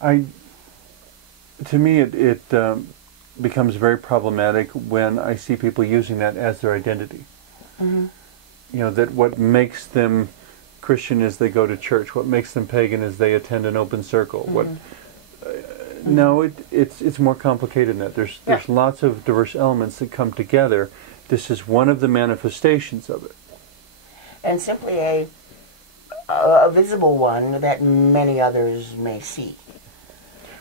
To me, it becomes very problematic when I see people using that as their identity. Mm-hmm. You know, that what makes them Christian is they go to church. What makes them pagan is they attend an open circle. Mm-hmm. What? No, it's more complicated than that. There's lots of diverse elements that come together. This is one of the manifestations of it, and simply a visible one that many others may see.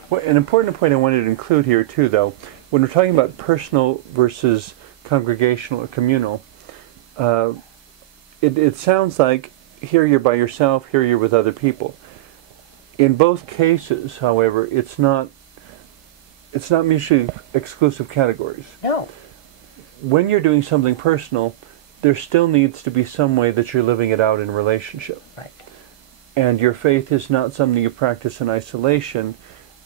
Well, an important point I wanted to include here too, though, when we're talking about personal versus congregational or communal, it sounds like here you're by yourself, here you're with other people. In both cases, however, it's not mutually exclusive categories. No. When you're doing something personal, there still needs to be some way that you're living it out in relationship. Right. And your faith is not something you practice in isolation.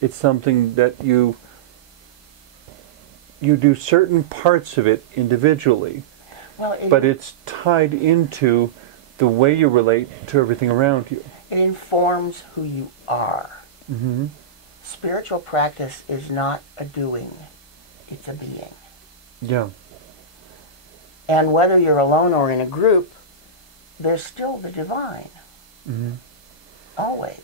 It's something that you do certain parts of it individually, but it's tied into the way you relate to everything around you. It informs who you are. Mm-hmm. Spiritual practice is not a doing, it's a being. Yeah. And whether you're alone or in a group, there's still the divine. Mm-hmm. Always.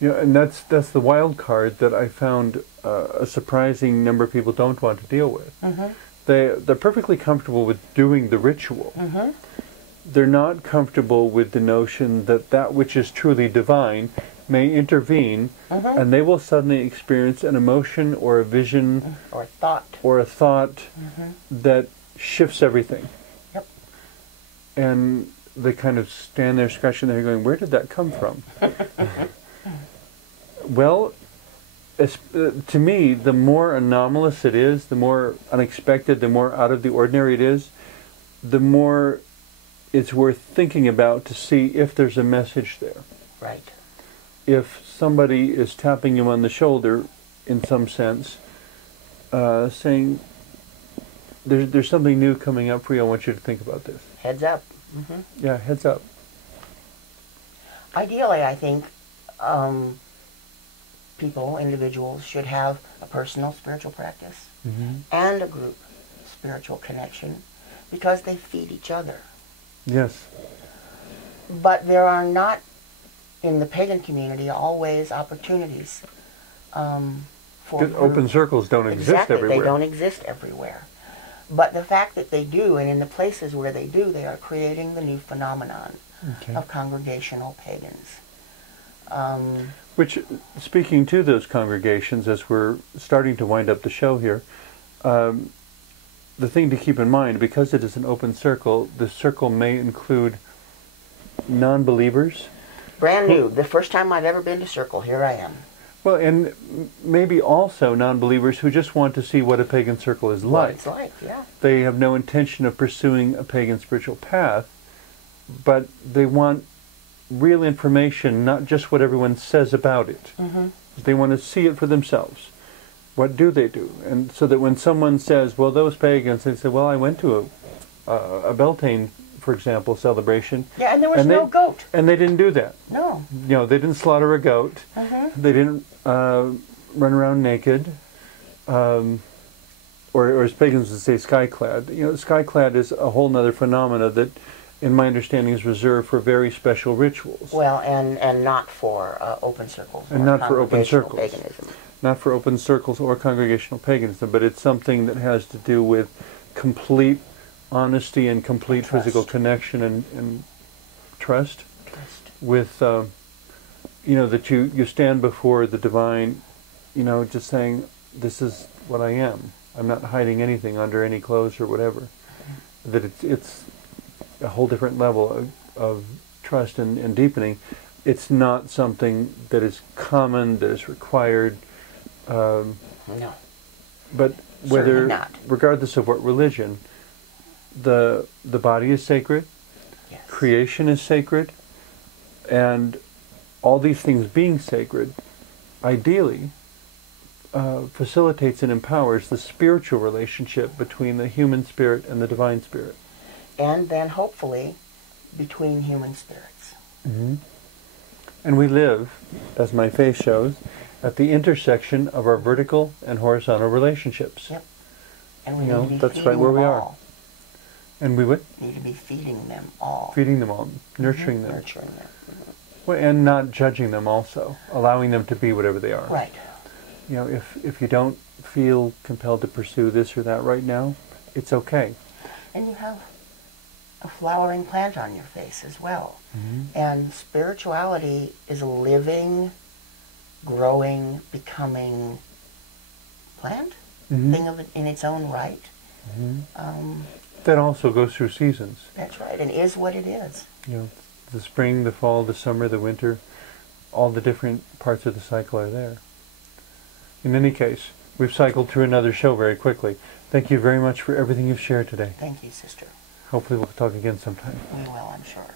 Yeah, and that's the wild card that I found a surprising number of people don't want to deal with. Mm-hmm. They're perfectly comfortable with doing the ritual. Mm-hmm. They're not comfortable with the notion that that which is truly divine may intervene, mm-hmm. and they will suddenly experience an emotion or a vision or a thought mm-hmm. that shifts everything. Yep. And they kind of stand there scratching their head going, where did that come from? Well, to me, the more anomalous it is, the more unexpected, the more out of the ordinary it is, the more it's worth thinking about to see if there's a message there. Right. If somebody is tapping you on the shoulder, in some sense, saying, there's something new coming up for you, I want you to think about this. Heads up. Mm-hmm. Yeah, heads up. Ideally, I think people, individuals, should have a personal spiritual practice mm-hmm. and a group spiritual connection because they feed each other. Yes. But there are not, in the pagan community, always opportunities for open circles don't exist exactly, everywhere. They don't exist everywhere. But the fact that they do, and in the places where they do, they are creating the new phenomenon of congregational pagans. Which, speaking to those congregations, as we're starting to wind up the show here, the thing to keep in mind, because it is an open circle, the circle may include non-believers. Brand new. The first time I've ever been to Circle, here I am. Well, and maybe also non-believers who just want to see what a pagan circle is like. What it's like, yeah. They have no intention of pursuing a pagan spiritual path, but they want real information, not just what everyone says about it. Mm-hmm. They want to see it for themselves. What do they do? And so that when someone says, well, those pagans, they say, well, I went to a Beltane, for example, celebration. Yeah, and there was no goat. And they didn't do that. No. You know, they didn't slaughter a goat. Mm-hmm. They didn't run around naked. Or as pagans would say, skyclad. You know, skyclad is a whole other phenomena that, in my understanding, is reserved for very special rituals. Well, and not for open circles. And not for open circles. Paganism. Not for open circles or congregational paganism, but it's something that has to do with complete honesty and complete Trust. physical connection and trust. Trust. With, you know, that you stand before the divine, you know, just saying, this is what I am. I'm not hiding anything under any clothes or whatever. Mm-hmm. That it's a whole different level of trust and deepening. It's not something that is common, that is required. No. But whether, not. regardless of what religion, the body is sacred, yes. Creation is sacred, and all these things being sacred, ideally, facilitates and empowers the spiritual relationship between the human spirit and the divine spirit. And then, hopefully, between human spirits. Mm-hmm. And we live, as my face shows, at the intersection of our vertical and horizontal relationships. Yep. And we You know, need to be that's feeding right where them we are. all. And we would Need to be feeding them all. feeding them all, nurturing them, Nurturing them. Well, and not judging them also, allowing them to be whatever they are. Right. You know, if you don't feel compelled to pursue this or that right now, it's okay. And you have a flowering plant on your face as well. Mm-hmm. And spirituality is a living, growing, becoming plant, Mm-hmm. thing of it in its own right. Mm-hmm. That also goes through seasons. That's right, and is what it is. You know, the spring, the fall, the summer, the winter, all the different parts of the cycle are there. In any case, we've cycled through another show very quickly. Thank you very much for everything you've shared today. Thank you, sister. Hopefully we'll talk again sometime. We will, I'm sure.